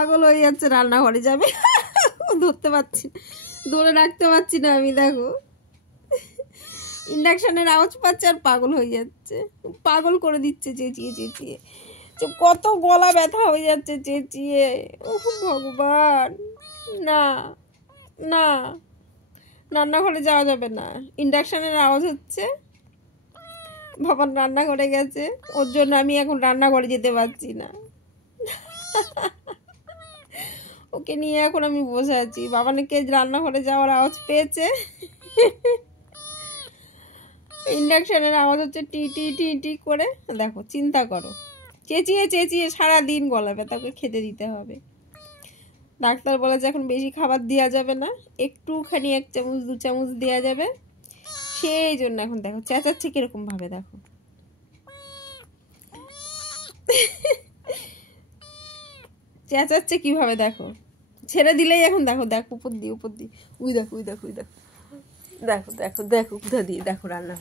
পাগল হয়ে যাচ্ছে, রান্নাঘরে যাবে ধরতে পারছি, ধরে রাখতে পারছি না আমি। দেখো ইন্ডাকশনের আওয়াজ পাচ্ছে আর পাগল হয়ে যাচ্ছে, পাগল করে দিচ্ছে চেঁচিয়ে চেঁচিয়ে। কত গলা ব্যথা হয়ে যাচ্ছে চেঁচিয়ে। ও ভগবান, না না, রান্নাঘরে যাওয়া যাবে না, ইন্ডাকশনের আওয়াজ হচ্ছে। বাবার রান্নাঘরে গেছে, ওর জন্য আমি এখন রান্নাঘরে যেতে পারছি না। ওকে নিয়ে এখন আমি বসে আছি। বাবা নাকি রান্নাঘরে যাওয়ার আওয়াজ পেয়েছে। ইন্ডাকশনের আওয়াজ হচ্ছে টি টি টি টি করে। দেখো, চিন্তা করো, চেঁচিয়ে চেঁচিয়ে সারাদিন গলা ব্যথা, ওকে খেতে দিতে হবে। ডাক্তার বলেছে এখন বেশি খাবার দেওয়া যাবে না, একটুখানি 1 চামচ 2 চামচ দেওয়া যাবে। সেই জন্য এখন দেখো চেঁচাচ্ছে কিরকম ভাবে। দেখো চেঁচাচ্ছে কিভাবে, দেখো ছেড়ে দিলেই এখন দেখো, দেখো উপর দিয়ে উপর দিয়ে, উই দেখো উই দেখো উই দেখো, দেখো দেখো দেখো কোথা দিয়ে, দেখো রান্না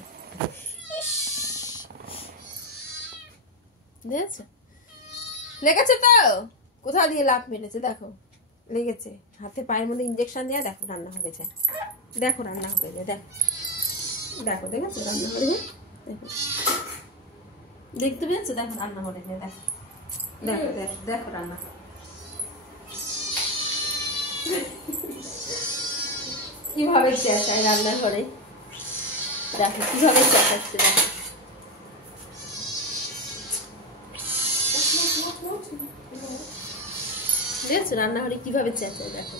দেখেছো, লেগেছে তো, কোথা দিয়ে লাফ মেরেছে, দেখো লেগেছে, হাতে পায়ের মধ্যে ইঞ্জেকশন দিয়ে। দেখো রান্না হয়ে যায়, দেখো রান্না হয়ে যায়, দেখো দেখো, দেখেছো রান্না হয়ে যায়, দেখো দেখতে পেয়েছো, দেখো রান্না হয়ে যায়, দেখো দেখো দেখো দেখো রান্না কিভাবে চেঁচায় রান্নাঘরে, দেখো কিভাবে চেঁচাচ্ছে, দেখো দেখছো রান্নাঘরে কিভাবে চেঁচায়, দেখো।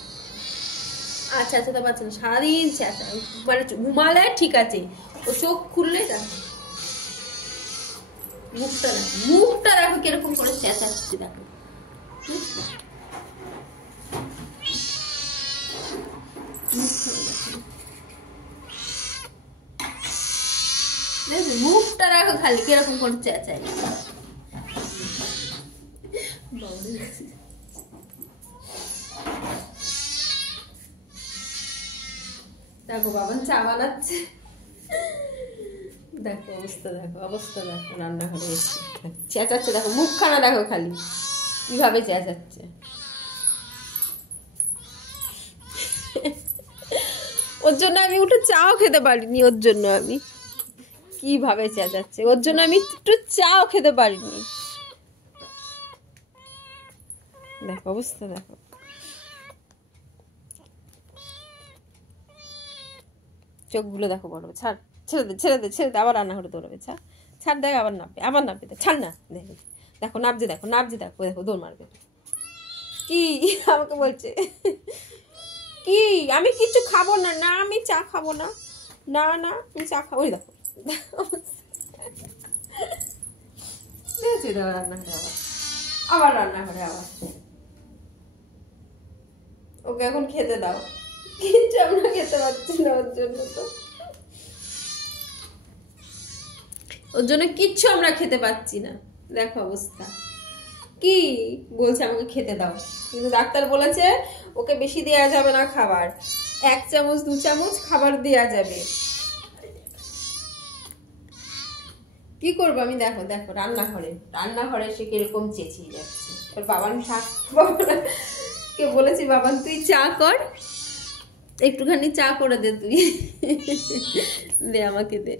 আর চেঁচাতে পারছে না, সারাদিন চেঁচায়, মানে ঘুমালে ঠিক আছে, ও চোখ খুললে দেখো মুখটা, দেখো মুখটা, দেখো কিরকম করে চেঁচাচ্ছে, দেখো মুখটা, দেখো খালি কিরকম করে চেঁচায়। দেখো বাবা চা বানাচ্ছে, দেখো অবস্থা, দেখো অবস্থা, দেখো রান্নাঘরে এসে চেঁচাচ্ছে, দেখো মুখখানা দেখো খালি কিভাবে চেঁচাচ্ছে। ওর জন্য আমি উঠে চাও খেতে পারিনি, ওর জন্য আমি কিভাবে চেঁচাচ্ছে, ওর জন্য আমি একটু চাও খেতে পারিনি। দেখো অবস্থা, দেখো চোখগুলো দেখো বড়, ছাড়, ছেড়ে দে ছেড়ে দে ছেড়ে দে, আবার রান্নাঘরে দৌড়াবে, ছাড় ছাড়, দেখ আবার নামবে, আবার নামবে, ছাড় না, দেখো দেখো নামছে, দেখো নামছে, দেখো দেখো দৌড় মারবে। কি আমাকে বলছে কি আমি কিছু খাবো না, না আমি চা খাবো না, না না আমি চা খাবো, ওই দেখো রান্নাঘরে আবার রান্নাঘরে আবার। ওকে এখন খেতে দাও, কিচ্ছু আমরা খেতে পারছি না ওর জন্য, তো ওর জন্য কিচ্ছু আমরা খেতে পাচ্ছি না, দেখো অবস্থা। কি বলছে আমাকে খেতে দাও, কিন্তু ডাক্তার বলেছে ওকে বেশি দেয়া যাবে না খাবার, 1 চামচ 2 চামচ খাবার দেয়া যাবে। কি করবো আমি, দেখো দেখো রান্নাঘরে সে কিরকম চেঁচিয়ে যাচ্ছে। ওর বাবাকে বলেছি, বাবান তুই চা কর, একটুখানি চা করে দে, তুই দে আমাকে দে।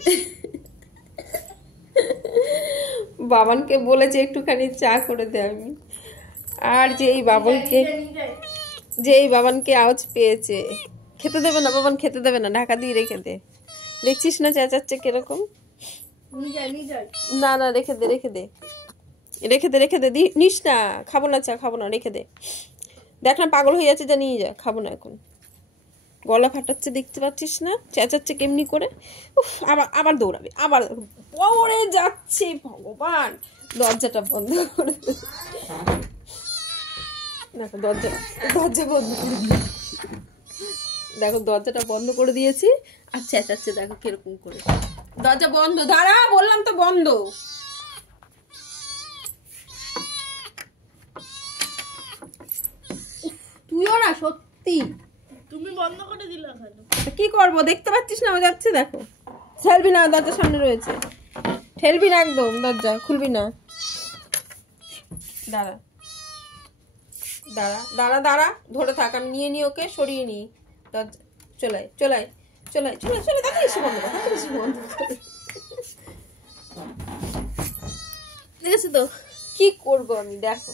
বাবানকে বলেছে একটুখানি চা করে দে আমি। আর যেই বাবানকে আওয়াজ পেয়েছে, খেতে দেবে না বাবান, খেতে দেবে না, ঢাকা দিয়ে রেখে দে। দেখছিস না চেঁচাচ্ছে কিরকম, না না রেখে দে রেখে দে রেখে দে রেখে দে, নিস না, খাবো না চা, খাবো না, রেখে দে। দেখ না পাগল হয়ে যাচ্ছে, যা নিয়ে যা, খাবো না এখন, গলা ফাটাচ্ছে দেখতে পাচ্ছিস না, চেঁচাচ্ছে কেমনি করে। উফ, আবার আবার দৌড়াবে, আবার পড়ে যাচ্ছে, ভগবান দরজাটা বন্ধ করে, দেখো দরজা বন্ধ করে দিয়েছি, দেখো দরজাটা বন্ধ করে দিয়েছি, আর চেঁচাচ্ছে দেখো কিরকম করে। দরজা বন্ধ, দাঁড়া বললাম তো বন্ধ। তুইও না সত্যি, তুমি বন্ধ করে দিলে কেন? কি করবো, দেখতে পাচ্ছিস না ও যাচ্ছে, দেখো ঠেলবি না, দরজার সামনে রয়েছে, ঠেলবি না একদম, দরজা খুলবি না, দাঁড়া দাঁড়া দাঁড়া দাঁড়া, ধরে থাক, আমি নিয়ে নিই ওকে, সরিয়ে নিই। চলে চলে চলে চলে চলে, তাকে এসে বন্ধ কর, তাকে এসে বন্ধ কর। দেখেছো তো কি করবো আমি, দেখো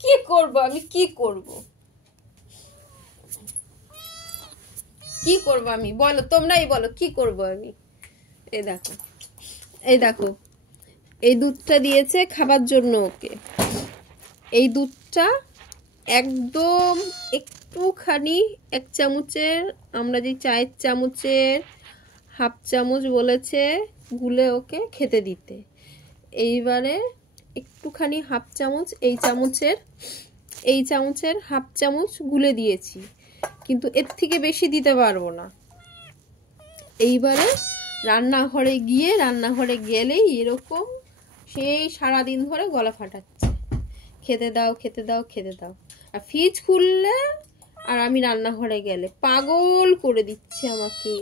কি করবো আমি, কি করবো, কি করবো আমি, বলো তোমরাই বলো কি করবো আমি। এই দেখো, এই দেখো, এই দুধটা দিয়েছে খাবার জন্য ওকে। এই দুধটা একদম একটুখানি, এক চামচের, আমরা যে চায়ের চামচের হাফ চামচ বলেছে গুলে ওকে খেতে দিতে। এইবারে একটুখানি হাফ চামচ, এই চামচের হাফ চামচ গুলে দিয়েছি, কিন্তু এর থেকে বেশি দিতে পারবো না। এইবারে রান্নাঘরে গেলেই এরকম সেই সারাদিন ধরে গলা ফাটাচ্ছে, খেতে দাও খেতে দাও খেতে দাও। আর ফ্রিজ খুললে আর আমি রান্নাঘরে গেলে পাগল করে দিচ্ছে আমাকে।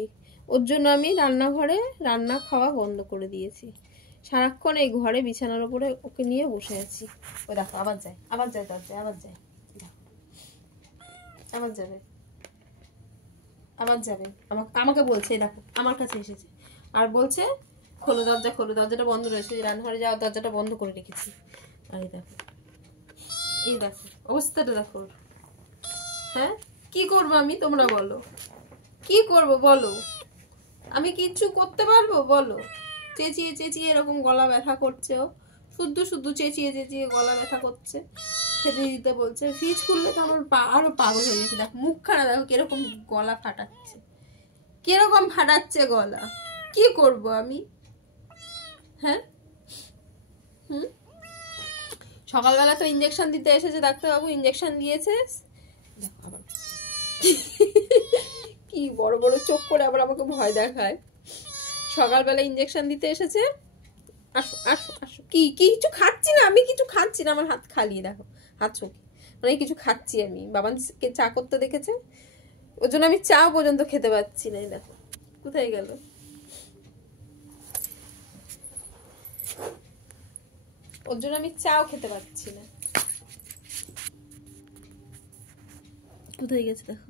ওর জন্য আমি রান্নাঘরে রান্না খাওয়া বন্ধ করে দিয়েছি। সারাক্ষণ এই ঘরে বিছানার উপরে ওকে নিয়ে বসে আছি। ও দেখো আবার যায় দরজায়, আবার যায়, আবার যাবে, আবার যাবে, আমাকে বলছে, দেখো আমার কাছে এসেছে আর বলছে খোলো দরজা, খোলো, দরজাটা বন্ধ রয়েছে, রান্নাঘরে যাওয়ার দরজাটা বন্ধ করে রেখেছি। আর এই দেখো অবস্থাটা দেখো। হ্যাঁ কি করবো আমি, তোমরা বলো কি করবো বলো, আমি কিচ্ছু করতে পারবো বলো? চেঁচিয়ে চেঁচিয়ে এরকম গলা ব্যথা করছে, ও শুদ্ধ চেঁচিয়ে চেঁচিয়ে গলা ব্যথা করছে, খেতে দিতে বলছে। ফ্রিজ খুললে তো আমার আরো পাগল হয়ে গেছে। দেখো মুখখানা দেখো কিরকম গলা ফাটাচ্ছে, কিরকম ফাটাচ্ছে গলা, কি করব আমি? হ্যাঁ সকালবেলা তো ইঞ্জেকশন দিতে এসেছে ডাক্তারবাবু, ইঞ্জেকশন দিয়েছে। দেখো আবার কি বড় বড় চোখ করে আবার আমাকে ভয় দেখায়। সকালবেলা ইঞ্জেকশন দিতে এসেছে। আসো আসো আসো, কি কিছু খাচ্ছি না আমি, কিছু খাচ্ছি না, আমার হাত খালি, দেখো হাত চোখে, মানে কিছু খাচ্ছি আমি। বাবানকে চা করতে দেখেছে, ওর জন্য আমি চা পর্যন্ত খেতে পাচ্ছি না। দেখো কোথায় গেল, ওর জন্য আমি চাও খেতে পাচ্ছি না, কোথায় গেছে দেখো।